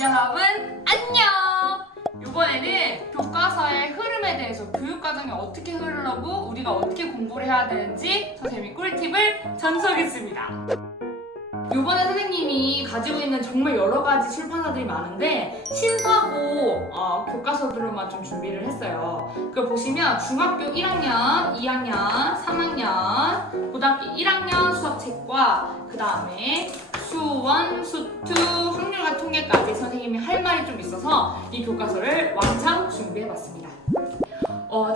여러분 안녕! 이번에는 교과서의 흐름에 대해서 교육과정이 어떻게 흐르고 우리가 어떻게 공부를 해야 되는지 선생님이 꿀팁을 전수하겠습니다. 이번에 선생님이 가지고 있는 정말 여러 가지 출판사들이 많은데 신사고 교과서들로만 좀 준비를 했어요. 그걸 보시면 중학교 1학년, 2학년, 3학년, 고등학교 1학년 수학책과 그 다음에 수1, 수2, 확률과 통계까지 선생님이 할 말이 좀 있어서 이 교과서를 왕창 준비해봤습니다.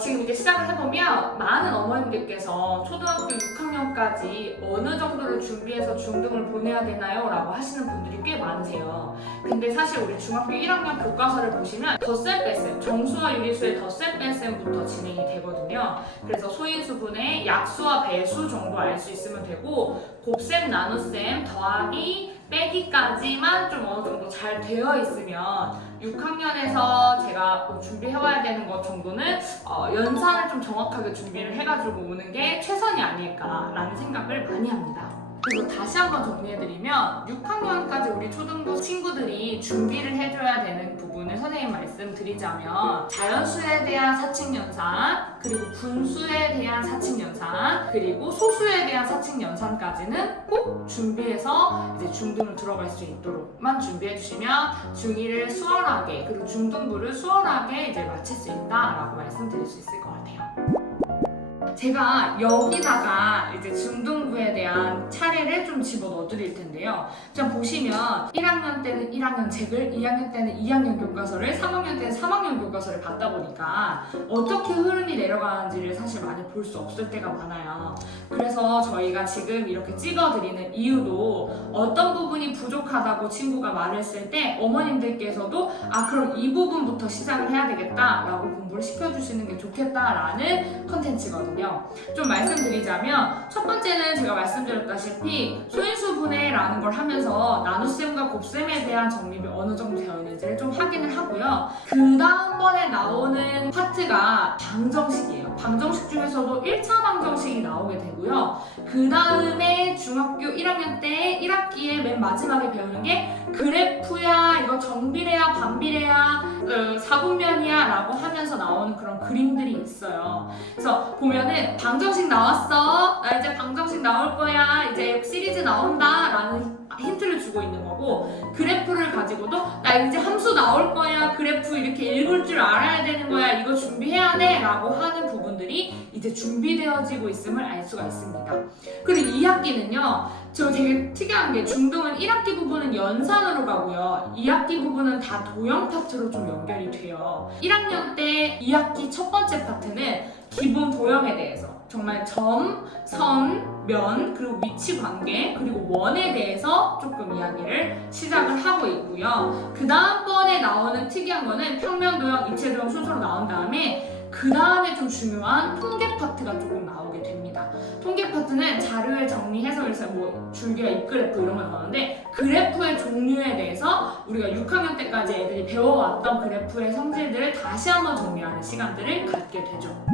지금 이제 시작을 해보면 많은 어머님들께서 초등학교 6학년까지 어느 정도를 준비해서 중등을 보내야 되나요? 라고 하시는 분들이 꽤 많으세요. 근데 사실 우리 중학교 1학년 교과서를 보시면 덧셈 뺄셈, 정수와 유리수의 덧셈 뺄셈부터 진행이 되거든요. 그래서 소인수분의 약수와 배수 정도 알 수 있으면 되고 곱셈, 나눗셈, 더하기, 빼기까지만 좀 어느 정도 잘 되어 있으면 6학년에서 제가 준비해와야 되는 것 정도는 연산을 좀 정확하게 준비를 해가지고 오는 게 최선이 아닐까라는 생각을 많이 합니다. 그래서 다시 한번 정리해드리면 6학년까지 우리 초등부 친구들이 준비를 해줘야 되는 부분을 선생님 말씀드리자면 자연수에 대한 사칙연산, 그리고 분수에 대한 사칙연산, 그리고 소수에 대한 사칙연산까지는 꼭 준비해서 이제 중등을 들어갈 수 있도록만 준비해주시면 중2를 수월하게 그리고 중등부를 수월하게 이제 마칠 수 있다라고 말씀드릴 수 있을 것 같아요. 제가 여기다가 이제 중등부에 대한 차례를 좀 집어넣어 드릴 텐데요. 좀 보시면 1학년 때는 1학년 책을, 2학년 때는 2학년 교과서를, 3학년 때는 3학년 교과서를 받다 보니까 어떻게 흐름이 내려가는지를 사실 많이 볼 수 없을 때가 많아요. 그래서 저희가 지금 이렇게 찍어드리는 이유도 어떤 부분이 부족하다고 친구가 말했을 때 어머님들께서도 그럼 이 부분부터 시작을 해야 되겠다라고 공부를 시켜주시는 게 좋겠다라는 컨텐츠거든요. 좀 말씀드리자면 첫 번째는 제가 말씀드렸다시피 소인수분해라는 걸 하면서 나눗셈과 곱셈에 대한 정립이 어느 정도 되어 있는지를 좀 확인을 하고요. 그 다음번에 나오는 파트가 방정식이에요. 방정식 중에서도 1차 방정식이 나오게 되고요. 그 다음에 중학교 1학년 때 1학기에 맨 마지막에 배우는 게 그래프야, 이거 정비례야, 반비례야, 사분면이야 라고 하면서 나오는 그런 그림들이 있어요. 그래서 보면은 방정식 나왔어, 나 이제 방정식 나올 거야, 이제 시리즈 나온다 라는 힌트를 주고 있는 거고, 그래프를 가지고도 나 이제 함수 나올 거야, 그래프 이렇게 읽을 줄 알아야 되는 거야, 이거 준비해야 돼 라고 하는 부분들이 이제 준비되어지고 있음을 알 수가 있습니다. 그리고 2학기는요 저 되게 특이한 게 중등은 1학기 부분은 연산으로 가고요 2학기 부분은 다 도형 파트로 좀 연결이 돼요. 1학년 때 2학기 첫 번째 파트는 기본 도형에 대해서 정말 점, 선, 면, 그리고 위치 관계, 그리고 원에 대해서 조금 이야기를 시작을 하고 있고요. 그 다음번에 나오는 특이한 거는 평면 도형, 이체 도형 순서로 나온 다음에 그 다음에 좀 중요한 통계 파트가 조금 나오게 됩니다. 통계 파트는 자료의 정리해서 그래서 뭐 줄기와 입그래프 이런 걸 나오는데 그래프의 종류에 대해서 우리가 6학년 때까지 애들이 배워왔던 그래프의 성질들을 다시 한번 정리하는 시간들을 갖게 되죠.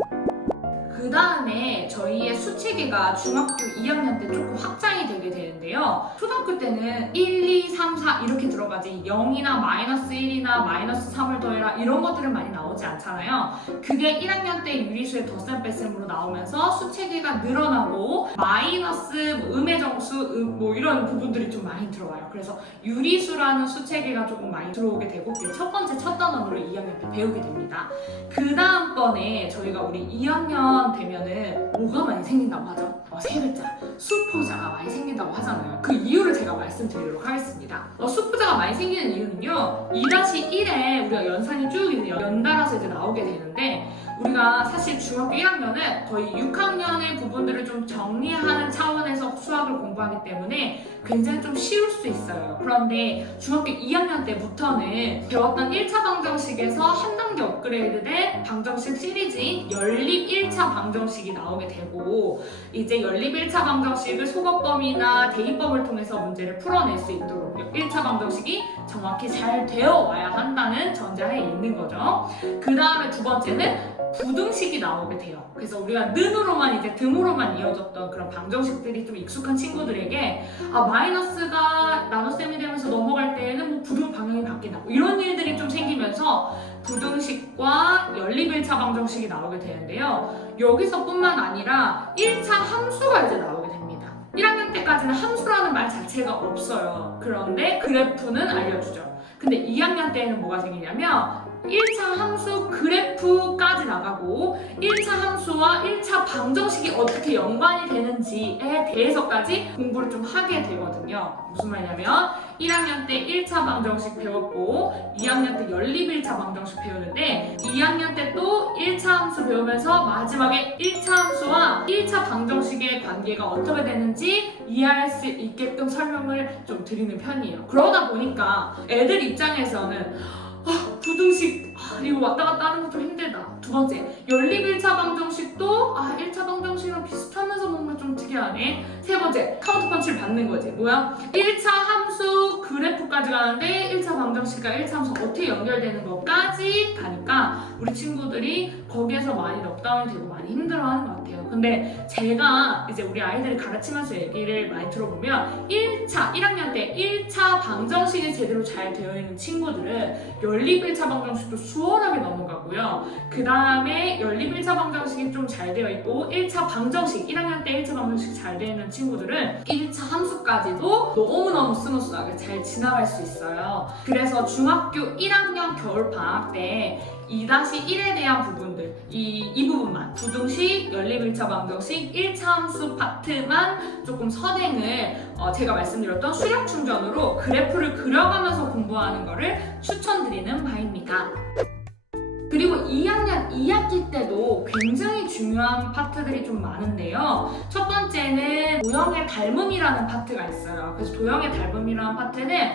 그 다음에 저희의 수체계가 중학교 2학년 때 조금 확장이 되게 되는데요. 초등학교 때는 1, 2, 3, 4 이렇게 들어가지 0이나 마이너스 1이나 마이너스 3을 더해라 이런 것들은 많이 나오지 않잖아요. 그게 1학년 때 유리수의 덧셈 뺄셈으로 나오면서 수체계가 늘어나고 마이너스, 음의 정수, 뭐 이런 부분들이 좀 많이 들어와요. 그래서 유리수라는 수체계가 조금 많이 들어오게 되고 그게 첫 번째 첫 단원으로 2학년 때 배우게 됩니다. 그 다음번에 저희가 우리 2학년 되면은 뭐가 많이 생긴다고 하죠? 세 글자, 수포자가 많이 생긴다고 하잖아요. 그 이유를 제가 말씀드리도록 하겠습니다. 수포자가 많이 생기는 이유는요 2-1에 우리가 연산이 쭉 연달아서 이제 나오게 되는데 우리가 사실 중학교 1학년은 거의 6학년의 부분들을 좀 정리하는 차원에서 수학을 공부하기 때문에 굉장히 좀 쉬울 수 있어요. 그런데 중학교 2학년 때부터는 배웠던 1차 방정식에서 한 단계 업그레이드된 방정식 시리즈인 연립 1차 방정식이 나오게 되고 이제 연립 1차 방정식을 소거법이나 대입법을 통해서 문제를 풀어낼 수 있도록 1차 방정식이 정확히 잘 잘 되어 와야 한다는 전제하에 있는 거죠. 그 다음에 두 번째는 부등식이 나오게 돼요. 그래서 우리가 는으로만 이제 듬으로만 이어졌던 그런 방정식들이 좀 익숙한 친구들에게 마이너스가 나눗셈이 되면서 넘어갈 때에는 뭐 부등 방향이 바뀐다 뭐 이런 일들이 좀 생기면서 부등식과 연립 1차 방정식이 나오게 되는데요. 여기서뿐만 아니라 1차 함수가 이제 나오게 됩니다. 1학년 때까지는 함수라는 말 자체가 없어요. 그런데 그래프는 알려주죠. 근데 2학년 때에는 뭐가 생기냐면 1차 함수 그래프까지 나가고 1차 함수와 1차 방정식이 어떻게 연관이 되는지에 대해서까지 공부를 좀 하게 되거든요. 무슨 말이냐면 1학년 때 1차 방정식 배웠고 2학년 때 연립 1차 방정식 배우는데 2학년 때 또 1차 함수 배우면서 마지막에 1차 함수와 1차 방정식의 관계가 어떻게 되는지 이해할 수 있게끔 설명을 좀 드리는 편이에요. 그러다 보니까 애들 입장에서는 부등식 이거 왔다 갔다 하는 거 좀 힘들다. 두 번째, 연립 1차 방정식도 1차 방정식이랑 비슷하면서 뭔가 좀 특이하네. 세 번째, 카운터펀치를 받는 거지. 뭐야? 1차 함수 그래프까지 가는데 1차 방정식과 1차 함수 어떻게 연결되는 것까지 가니까 우리 친구들이 거기에서 많이 넉다운이 되고 많이 힘들어하는 것 같아요. 근데 제가 이제 우리 아이들을 가르치면서 얘기를 많이 들어보면 1학년 때 1차 방정식이 제대로 잘 되어 있는 친구들은 연립 1차 방정식도 수월하게 넘어가고요. 그 다음에 연립 1차 방정식이 좀 잘 되어 있고 1차 방정식, 1학년 때 1차 방정식 잘 되어 있는 친구들은 1차 함수까지도 너무너무 스무스하게 잘 지나갈 수 있어요. 그래서 중학교 1학년 겨울방학 때 2-1에 대한 부분들, 이 부분만 부등식, 연립 1차 방정식, 1차 함수 파트만 조금 선행을 제가 말씀드렸던 수력 충전으로 그래프를 그려가면서 공부하는 거를 추천드리는 바입니다. 그리고 2학년 2학기 때도 굉장히 중요한 파트들이 좀 많은데요. 첫 번째는 도형의 닮음이라는 파트가 있어요. 그래서 도형의 닮음이라는 파트는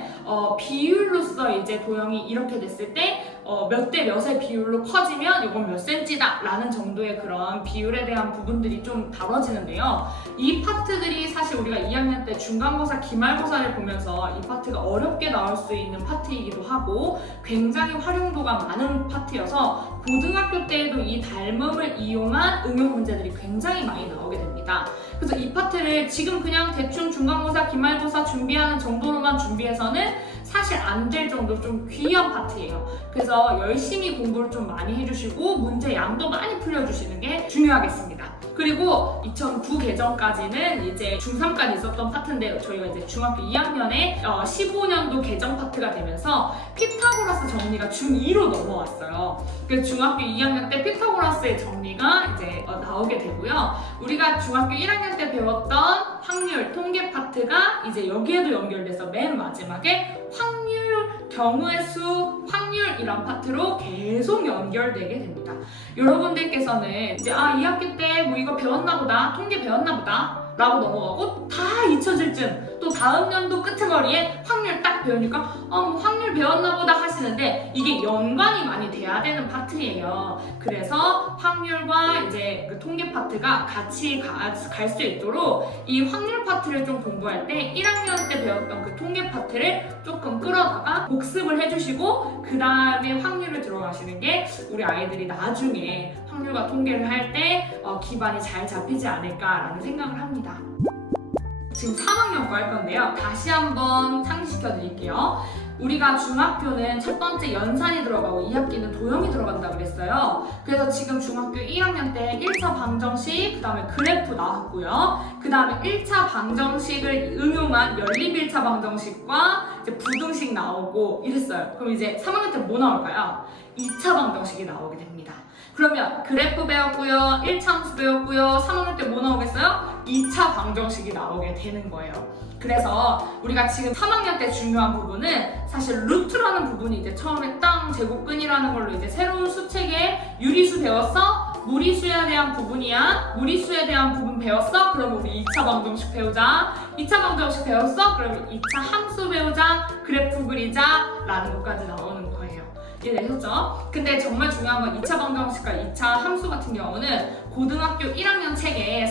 비율로서 이제 도형이 이렇게 됐을 때 몇 대 몇의 비율로 커지면 이건 몇 cm다 라는 정도의 그런 비율에 대한 부분들이 좀 다뤄지는데요. 이 파트들이 사실 우리가 2학년 때 중간고사, 기말고사를 보면서 이 파트가 어렵게 나올 수 있는 파트이기도 하고 굉장히 활용도가 많은 파트여서 고등학교 때에도 이 닮음을 이용한 응용 문제들이 굉장히 많이 나오게 됩니다. 그래서 이 파트를 지금 그냥 대충 중간고사, 기말고사 준비하는 정도로만 준비해서는 사실 안 될 정도로 좀 귀한 파트예요. 그래서 열심히 공부를 좀 많이 해주시고 문제 양도 많이 풀려주시는 게 중요하겠습니다. 그리고 2009 개정까지는 이제 중3까지 있었던 파트인데 저희가 이제 중학교 2학년에 15년도 개정 파트가 되면서 피타고라스 정리가 중2로 넘어왔어요. 그래서 중학교 2학년 때 피타고라스의 정리가 이제 나오게 되고요. 우리가 중학교 1학년 때 배웠던 확률, 통계 파트가 이제 여기에도 연결돼서 맨 마지막에 확률, 경우의 수, 확률 이런 파트로 계속 연결되게 됩니다. 여러분들께서는 이제 2학기 때 뭐 이거 배웠나 보다, 통계 배웠나 보다 라고 넘어가고 다 잊혀질 쯤 또 다음 연도 끄트머리에 확률 딱 배우니까 뭐 확률 배웠나 보다 하시는데 이게 연관이 많이 돼야 되는 파트예요. 그래서 확률과 이제 그 통계 파트가 같이 갈 수 있도록 이 확률 파트를 좀 공부할 때 1학년 때 배웠던 그 통계 파트를 조금 끌어다가 복습을 해주시고 그 다음에 확률을 들어가시는 게 우리 아이들이 나중에 확률과 통계를 할 때 기반이 잘 잡히지 않을까라는 생각을 합니다. 지금 3학년 거 할 건데요. 다시 한번 상기시켜 드릴게요. 우리가 중학교는 첫 번째 연산이 들어가고 2학기는 도형이 들어간다 그랬어요. 그래서 지금 중학교 1학년 때 1차 방정식, 그 다음에 그래프 나왔고요. 그 다음에 1차 방정식을 응용한 연립 1차 방정식과 이제 부등식 나오고 이랬어요. 그럼 이제 3학년 때 뭐 나올까요? 2차 방정식이 나오게 됩니다. 그러면 그래프 배웠고요, 1차 함수 배웠고요, 3학년 때 뭐 나오겠어요? 2차 방정식이 나오게 되는 거예요. 그래서 우리가 지금 3학년 때 중요한 부분은 사실 루트라는 부분이 이제 처음에 땅 제곱근이라는 걸로 이제 새로운 수책에 유리수 배웠어? 무리수에 대한 부분이야? 무리수에 대한 부분 배웠어? 그럼 우리 2차 방정식 배우자. 2차 방정식 배웠어? 그러면 2차 함수 배우자. 그래프 그리자 라는 것까지 나오는 거예요. 이해되셨죠? 근데 정말 중요한 건 2차 방정식과 2차 함수 같은 경우는 고등학교 1학년 책에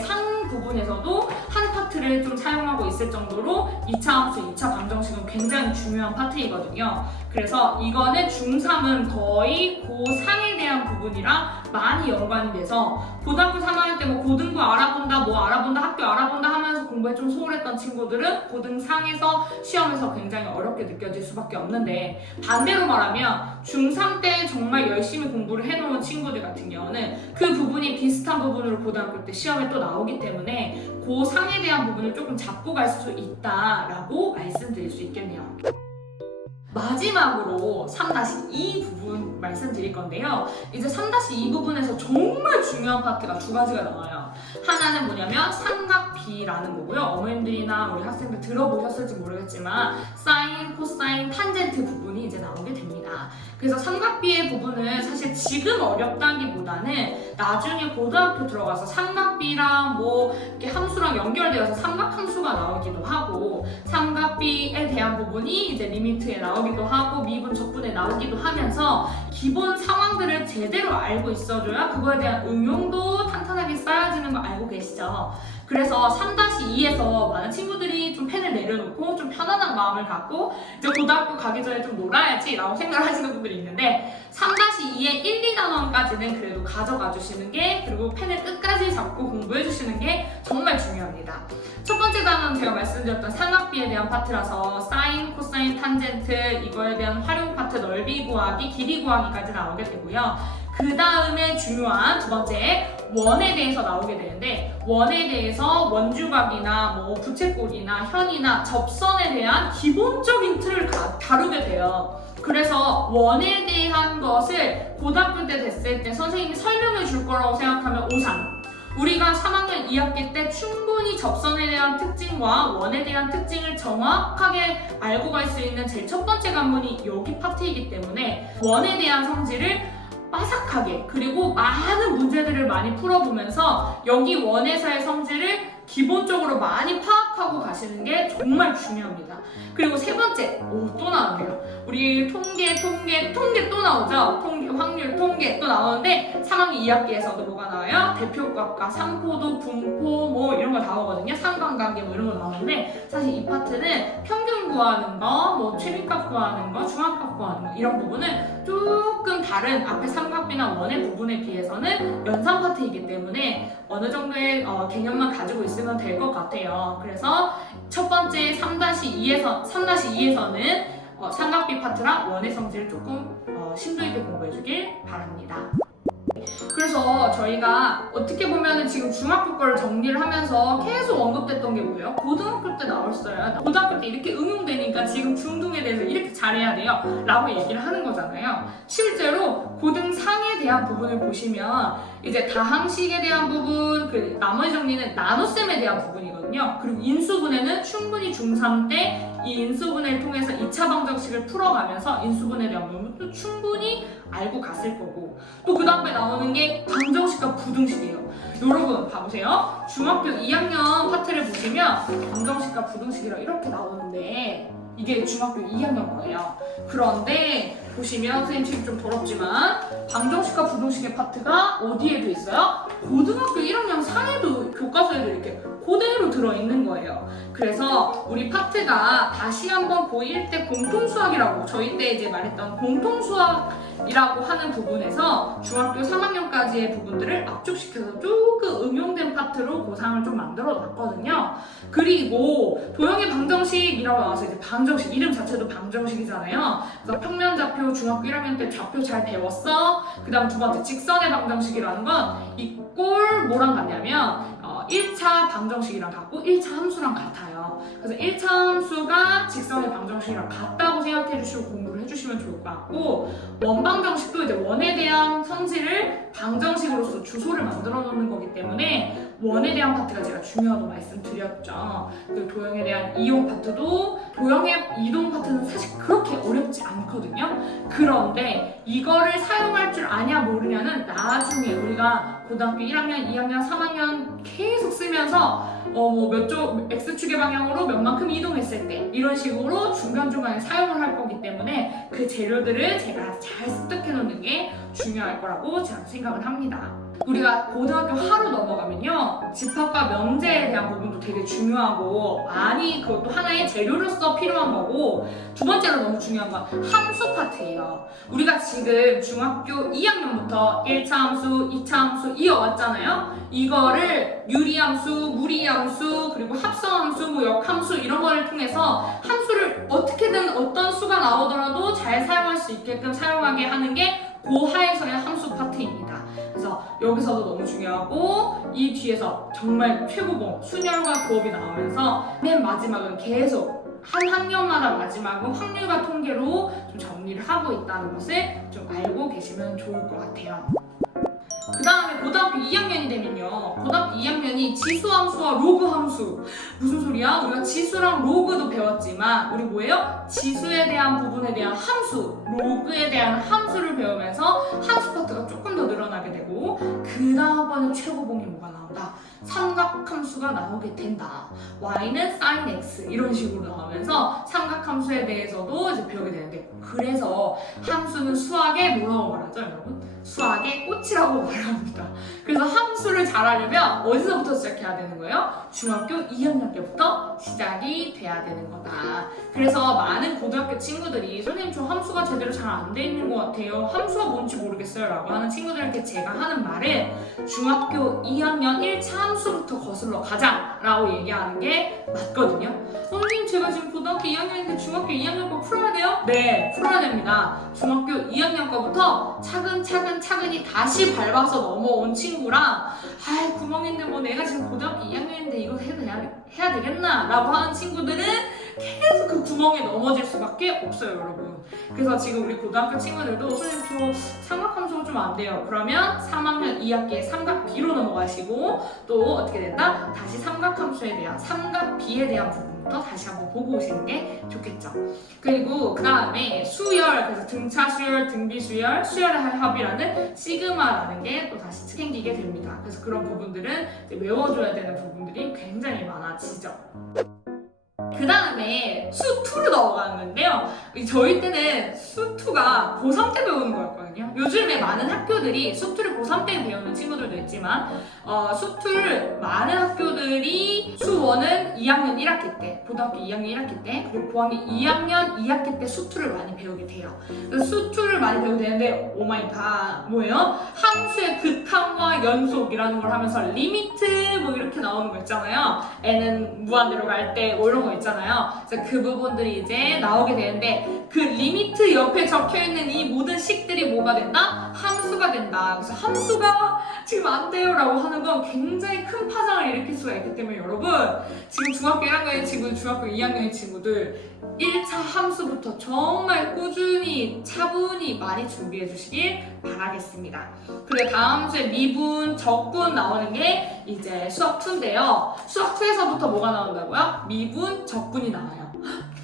부분에서도 한 파트를 좀 사용하고 있을 정도로 2차 함수, 2차 방정식은 굉장히 중요한 파트이거든요. 그래서 이거는 중3은 거의 고3에 대한 부분이랑 많이 연관이 돼서 고등학교 3학년 때 뭐 고등부 알아본다, 뭐 알아본다, 학교 알아본다 하면서 공부에 좀 소홀했던 친구들은 고등3에서 시험에서 굉장히 어렵게 느껴질 수밖에 없는데, 반대로 말하면 중3 때 정말 열심히 공부를 해놓은 친구들 같은 경우는 그 부분이 비슷한 부분으로 고등학교 때 시험에 또 나오기 때문에 고3에 대한 부분을 조금 잡고 갈 수 있다라고 말씀드릴 수 있겠네요. 마지막으로 3-2 부분 말씀드릴 건데요. 이제 3-2 부분에서 정말 중요한 파트가 두 가지가 나와요. 하나는 뭐냐면 삼각비라는 거고요. 어머님들이나 우리 학생들 들어보셨을지 모르겠지만 사인, 코사인, 탄젠트 부분이 이제 나오게 됩니다. 그래서 삼각비의 부분은 사실 지금 어렵다기보다는 나중에 고등학교 들어가서 삼각비랑 뭐 이렇게 함수랑 연결되어서 삼각함수가 나오기도 하고, 삼각비에 대한 부분이 이제 리미트에 나오기도 하고, 미분, 적분에 나오기도 하면서 기본 상황들을 제대로 알고 있어줘야 그거에 대한 응용도 탄탄하게 쌓여지는 거 알고 계시죠? 그래서 3-2에서 많은 친구들이 좀 펜을 내려놓고 좀 편안한 마음을 갖고 이제 고등학교 가기 전에 좀 놀아야지 라고 생각을 하시는 분들이 있는데, 3-2의 1, 2단원까지는 그래도 가져가 주시는 게, 그리고 펜을 끝까지 잡고 공부해 주시는 게 정말 중요합니다. 첫 번째 단원은 제가 말씀드렸던 삼각비에 대한 파트라서 사인, 코사인, 탄젠트 이거에 대한 활용 파트, 넓이 구하기, 길이 구하기까지 나오게 되고요. 그 다음에 중요한 두 번째 원에 대해서 나오게 되는데, 원에 대해서 원주각이나 뭐 부채꼴이나 현이나 접선에 대한 기본적인 틀을 다루게 돼요. 그래서 원에 대한 것을 고등학교 때 됐을 때 선생님이 설명해 줄 거라고 생각하면 오산. 우리가 3학년 2학기 때 충분히 접선에 대한 특징과 원에 대한 특징을 정확하게 알고 갈 수 있는 제일 첫 번째 관문이 여기 파트이기 때문에 원에 대한 성질을 빠삭하게, 그리고 많은 문제들을 많이 풀어보면서 여기 원에서의 성질을 기본적으로 많이 파악하고 가시는 게 정말 중요합니다. 그리고 세 번째, 또 나오네요. 우리 통계 또 나오죠? 통계, 확률, 통계 또 나오는데 3학년 2학기에서도 뭐가 나와요? 대표값과 삼포도, 분포 뭐 이런 거 나오거든요. 상관관계 뭐 이런 거 나오는데, 사실 이 파트는 평균 구하는 거, 뭐 최빈값 구하는 거, 중앙값 구하는 거 이런 부분은 조금 다른 앞에 삼각비나 원의 부분에 비해서는 연산 파트이기 때문에 어느 정도의 개념만 가지고 있으면 될 것 같아요. 그래서 첫 번째 3-2에서는 삼각비 파트랑 원의 성질을 조금 심도 있게 공부해 주길 바랍니다. 그래서 저희가 어떻게 보면은 지금 중학교 걸 정리를 하면서 계속 언급됐던 게 뭐예요? 고등학교 때 나왔어요. 고등학교 때 이렇게 응용되니까 지금 중등에 대해서 이렇게 잘해야 돼요 라고 얘기를 하는 거잖아요. 실제로 고등상에 대한 부분을 보시면 이제 다항식에 대한 부분, 그 나머지 정리는 나눗셈에 대한 부분이거든요. 그리고 인수분해는 충분히 중3 때 이 인수분해를 통해서 2차 방정식을 풀어가면서 인수분해에 대한 부분도 충분히 알고 갔을 거고, 또 그 다음에 나오는 게 방정식과 부등식이에요. 여러분 봐보세요. 중학교 2학년 파트를 보시면 방정식과 부등식이라 이렇게 나오는데 이게 중학교 2학년 거예요. 그런데 보시면 선생님 지금 좀 더럽지만 방정식과 부등식의 파트가 어디에도 있어요? 고등학교 1학년 상에도 교과서에도 이렇게 그대로 들어있는 거예요. 그래서 우리 파트가 다시 한번 고1 때 공통수학이라고, 저희 때 이제 말했던 공통수학이라고 하는 부분에서 중학교 3학년까지의 부분들을 압축시켜서 조금 응용된 파트로 고3을 좀 만들어 놨거든요. 그리고 도형의 방정식이라고 나와서 이제 방정식, 이름 자체도 방정식이잖아요. 그래서 평면좌표 중학교 1학년 때 좌표 잘 배웠어? 그 다음 두 번째 직선의 방정식이라는 건 이 꼴 뭐랑 같냐면 1차 방정식이랑 같고 1차 함수랑 같아요. 그래서 1차 함수가 직선의 방정식이랑 같다고 생각해 주시고 공부를 해주시면 좋을 것 같고, 원방정식도 이제 원에 대한 성질을 방정식으로서 주소를 만들어 놓는 거기 때문에 원에 대한 파트가 제가 중요하다고 말씀드렸죠. 그 도형에 대한 이용 파트도, 도형의 이동 파트는 사실 그렇게 어렵지 않거든요. 그런데 이거를 사용할 줄 아냐 모르냐는 나중에 우리가 고등학교 1학년, 2학년, 3학년 계속 쓰면서 몇 조 X축의 방향으로 몇만큼 이동했을 때 이런 식으로 중간중간에 사용을 할 거기 때문에 그 재료들을 제가 잘 습득해 놓는 게 중요할 거라고 제가 생각을 합니다. 우리가 고등학교 하로 넘어가면요, 집합과 명제에 대한 부분도 되게 중요하고 많이 그것도 하나의 재료로서 필요한 거고, 두 번째로 너무 중요한 건 함수 파트예요. 우리가 지금 중학교 2학년부터 1차 함수, 2차 함수 이어왔잖아요. 이거를 유리함수, 무리함수, 그리고 합성함수, 뭐 역함수 이런 거를 통해서 함수를 어떻게든 어떤 수가 나오더라도 잘 사용할 수 있게끔 사용하게 하는 게 고하에서의 함수 파트입니다. 그래서 여기서도 너무 중요하고, 이 뒤에서 정말 최고봉 순열과 부업이 나오면서 맨 마지막은 계속 한 학년마다 마지막은 확률과 통계로 좀 정리를 하고 있다는 것을 좀 알고 계시면 좋을 것 같아요. 그 다음에 고등학교 2학년이 되면요, 고등학교 2학년이 지수함수와 로그함수. 무슨 소리야? 우리가 지수랑 로그도 배웠지만 우리 뭐예요? 지수에 대한 부분에 대한 함수, 로그에 대한 함수를 배우면서 함수 파트가 조금 더 늘어나게 되고, 그 다음번에 최고봉이 뭐가 나온다? 삼각함수가 나오게 된다. y는 sin x 이런 식으로 나오면서 삼각함수에 대해서도 이제 배우게 되는데, 그래서 함수는 수학의 뭐라고 말하죠, 여러분? 수학의 꽃이라고 말합니다. 그래서 함수를 잘 하려면 어디서부터 시작해야 되는 거예요? 중학교 2학년 때부터 시작이 돼야 되는 거다. 그래서 많은 고등학교 친구들이 선생님 저 함수가 제대로 잘 안 돼 있는 것 같아요, 함수가 뭔지 모르겠어요 라고 하는 친구들한테 제가 하는 말은 중학교 2학년 1차 함수부터 거슬러 가자 라고 얘기하는 게 맞거든요. 선생님 제가 지금 고등학교 2학년인데 중학교 2학년 거 풀어야 돼요? 네, 풀어야 됩니다. 중학교 2학년 거부터 차근히 다시 밟아서 넘어온 친구랑, 아이 구멍인데 뭐 내가 지금 고등학교 2학년인데 이거 해야 되겠나 라고 하는 친구들은 계속 그 구멍에 넘어질 수밖에 없어요, 여러분. 그래서 지금 우리 고등학교 친구들도 선생님 저 삼각함수가 좀 안 돼요. 그러면 3학년 2학기에 삼각비로 넘어가시고, 또 어떻게 된다? 다시 삼각함수에 대한, 삼각비에 대한 부분부터 다시 한번 보고 오시는 게 좋겠죠. 그리고 그 다음에 수열, 그래서 등차 수열, 등비 수열, 수열의 합이라는 시그마라는 게 또 다시 생기게 됩니다. 그래서 그런 부분들은 이제 외워줘야 되는 부분들이 굉장히 많아지죠. 그 다음에 수2로 넘어가는 건데요, 저희 때는 수2가 고3 때 배우는 거였거든요. 요즘에 많은 학교들이 수2를 고3 때 배우는 친구들도 있지만, 수2를 많은 학교들이 수1은 2학년 1학기 때, 고등학교 2학년 1학기 때, 그리고 고학년 2학년 2학기 때 수2를 많이 배우게 돼요. 그래서 수2를 많이 배우게 되는데, 오마이갓, 뭐예요? 함수의 극한과 연속이라는 걸 하면서 리미트 뭐 이렇게 나오는 거 있잖아요. n은 무한대로 갈 때 뭐 이런 거 있잖아요. 그래서 그 부분들이 이제 나오게 되는데, 그 리미트 옆에 적혀있는 이 모든 식들이 뭐가 된다? 함수가 된다. 그래서 함수가 지금 안 돼요 라고 하는 건 굉장히 큰 파장을 일으킬 수가 있기 때문에, 여러분 지금 중학교 1학년의 친구들, 중학교 2학년의 친구들 1차 함수부터 정말 꾸준히 차분히 많이 준비해 주시길 바라겠습니다. 그리고 다음 주에 미분, 적분 나오는 게 이제 수학2인데요. 수학2에서부터 뭐가 나온다고요? 미분, 적분이 나와요.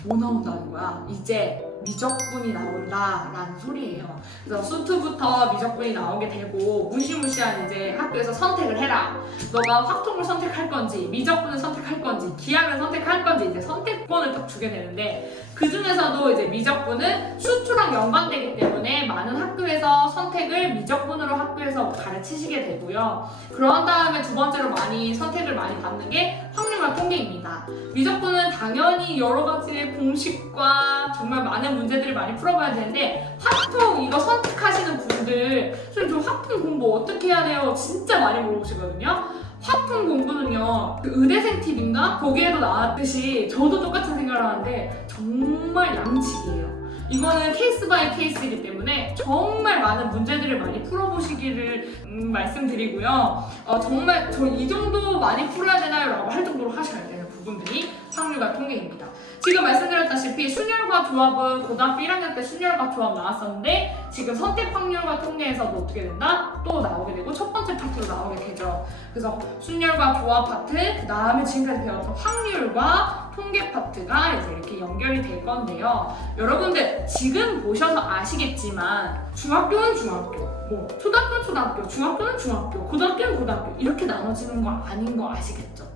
뭐 나온다는 거야? 이제 미적분이 나온다라는 소리예요. 그래서 수2부터 미적분이 나오게 되고, 무시무시한 이제 학교에서 선택을 해라. 너가 확통을 선택할 건지, 미적분을 선택할 건지, 기하를 선택할 건지 이제 선택권을 딱 주게 되는데, 그 중에서도 이제 미적분은 수2랑 연관되기 때문에 많은 학교에서 선택을 미적분으로 학교에서 가르치시게 되고요. 그런 다음에 두 번째로 많이 선택을 많이 받는 게 확률과 통계입니다. 미적분은 당연히 여러 가지의 공식과 정말 많은 문제들을 많이 풀어봐야 되는데, 확통 이거 선택하시는 분들, 선생님 저 확통 공부 어떻게 해야 돼요? 진짜 많이 물어보시거든요. 확통 공부는요, 그 의대생 팁인가? 거기에도 나왔듯이 저도 똑같은 생각을 하는데 정말 양식이에요. 이거는 케이스 바이 케이스이기 때문에 정말 많은 문제들을 많이 풀어보시기를 말씀드리고요. 정말 저 이 정도 많이 풀어야 되나요? 라고 할 정도로 하셔야 되는 부분들이 확률과 통계입니다. 지금 말씀드렸다시피 순열과 조합은 고등학교 1학년 때 순열과 조합 나왔었는데, 지금 선택 확률과 통계에서도 어떻게 된다? 또 나오게 되고 첫 번째 파트로 나오게 되죠. 그래서 순열과 조합 파트, 그 다음에 지금까지 배웠던 확률과 통계 파트가 이제 이렇게 연결이 될 건데요. 여러분들 지금 보셔서 아시겠지만 중학교는 중학교, 뭐 초등학교는 초등학교, 중학교는 중학교, 고등학교는 고등학교 이렇게 나눠지는 거 아닌 거 아시겠죠?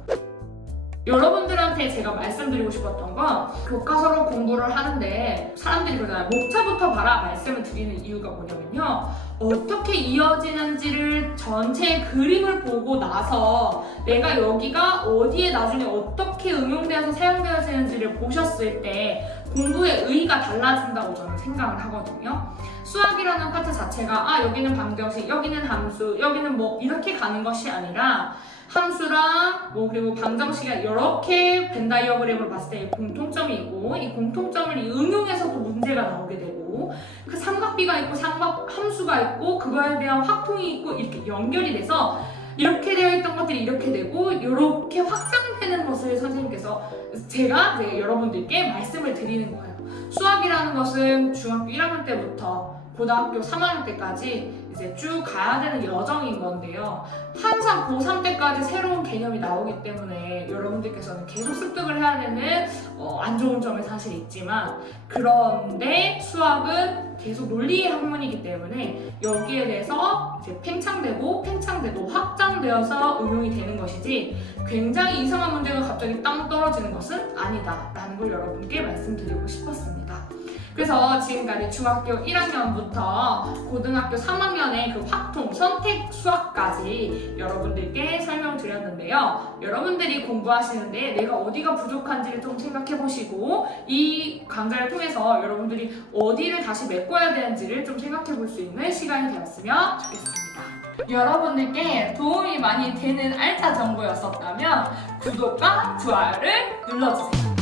여러분들한테 제가 말씀드리고 싶었던 건 교과서로 공부를 하는데 사람들이 그러잖아요. 목차부터 봐라 말씀을 드리는 이유가 뭐냐면요. 어떻게 이어지는지를 전체 그림을 보고 나서 내가 여기가 어디에 나중에 어떻게 응용되어서 사용되어지는지를 보셨을 때 공부의 의의가 달라진다고 저는 생각을 하거든요. 수학이라는 파트 자체가 여기는 방정식, 여기는 함수, 여기는 뭐 이렇게 가는 것이 아니라 함수랑 그리고 방정식이 이렇게 벤 다이어그램을 봤을 때 공통점이 있고 이 공통점을 응용해서 또 문제가 나오게 되고 그 삼각비가 있고 함수가 있고 그거에 대한 확통이 있고 이렇게 연결이 돼서 이렇게 되어 있던 것들이 이렇게 되고 이렇게 확장되는 것을 선생님께서 제가 이제 여러분들께 말씀을 드리는 거예요. 수학이라는 것은 중학교 1학년 때부터 고등학교 3학년 때까지 이제 쭉 가야 되는 여정인 건데요. 항상 고3 때까지 새로운 개념이 나오기 때문에 여러분들께서는 계속 습득을 해야 되는 안 좋은 점이 사실 있지만 그런데 수학은 계속 논리의 학문이기 때문에 여기에 대해서 이제 팽창되고 확장되어서 응용이 되는 것이지 굉장히 이상한 문제가 갑자기 땅 떨어지는 것은 아니다라는 걸 여러분께 말씀드리고 싶었습니다. 그래서 지금까지 중학교 1학년부터 고등학교 3학년의 그 확통, 선택 수학까지 여러분들께 설명을 드렸는데요. 여러분들이 공부하시는데 내가 어디가 부족한지를 좀 생각해 보시고 이 강좌를 통해서 여러분들이 어디를 다시 메꿔야 되는지를 좀 생각해 볼 수 있는 시간이 되었으면 좋겠습니다. 여러분들께 도움이 많이 되는 알짜 정보였었다면 구독과 좋아요를 눌러주세요.